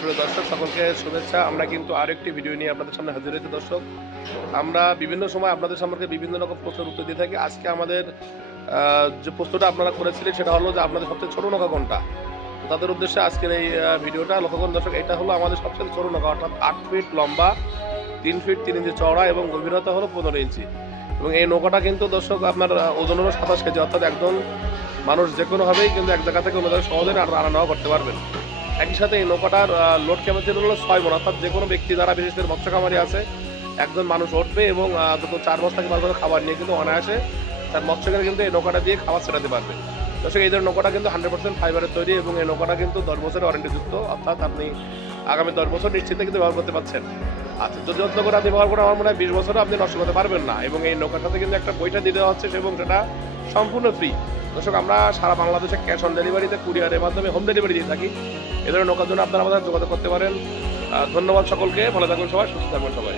সুপ্রিয় দর্শক, সকলকে শুভেচ্ছা। আমরা কিন্তু আরেকটি ভিডিও নিয়ে আপনাদের সামনে হাজির হয়েছি দর্শক। আমরা বিভিন্ন সময় আপনাদের সম্পর্কে বিভিন্ন রকম প্রশ্নের উত্তর দিয়ে থাকি। আজকে আমাদের যে প্রশ্নটা আপনারা করেছিলেন সেটা হলো যে আপনাদের সবচেয়ে ছোট নৌকা কোনটা? তাদের উদ্দেশ্যে আজকের এই ভিডিওটা লক্ষ্য করুন দর্শক, এটা হলো আমাদের সবচেয়ে ছোট নৌকা, অর্থাৎ আট ফিট লম্বা, তিন ফিট তিন ইঞ্চি চওড়া এবং গভীরতা হলো পনেরো ইঞ্চি। এবং এই নৌকাটা কিন্তু দর্শক আপনার ওজন হলো সাতাশ কেজি, অর্থাৎ একজন মানুষ যে কোনোভাবেই কিন্তু এক জায়গা থেকে অন্য জায়গায় সহজে আর আনা নেওয়া করতে পারবেন। একই সাথে এই নৌকাটার লোড ক্যাপাসিটি হলো ছয় মন, অর্থাৎ যে কোনো ব্যক্তি যারা বিশেষ করে মৎস্য খামারি আছে, একজন মানুষ উঠবে এবং দুটো চার বস্তা থেকে বস্তা খাবার নিয়ে কিন্তু অনায়াসে তার মৎস্যকে কিন্তু এই নৌকাটা দিয়ে খাবার ছেড়াতে পারবে। দর্শক, এই ধরনের নৌকাটা কিন্তু হান্ড্রেড পার্সেন্ট ফাইবারের তৈরি এবং এই নৌকাটা কিন্তু দশ বছরের ওয়ারেন্টিযুক্ত অর্থাৎ আপনি আগামী দশ বছর নিশ্চিন্তে কিন্তু ব্যবহার করতে পারছেন। আচ্ছা যদি যত্ন করে আপনি ব্যবহার করেন, আমার মনে হয় বিশ বছরও আপনি নষ্ট করতে পারবেন না এবং এই সাথে কিন্তু একটা বইটা দিতে হচ্ছে এবং সেটা সম্পূর্ণ ফ্রি দর্শক, আমরা সারা বাংলাদেশে ক্যাশ অন ডেলিভারিতে কুরিয়ারের মাধ্যমে হোম ডেলিভারি দিয়ে থাকি। এ ধরনের নৌকার জন্য আপনারা আমাদের যোগাযোগ করতে পারেন। ধন্যবাদ সকলকে। ভালো থাকুন সবাই, সুস্থ থাকবেন সবাই।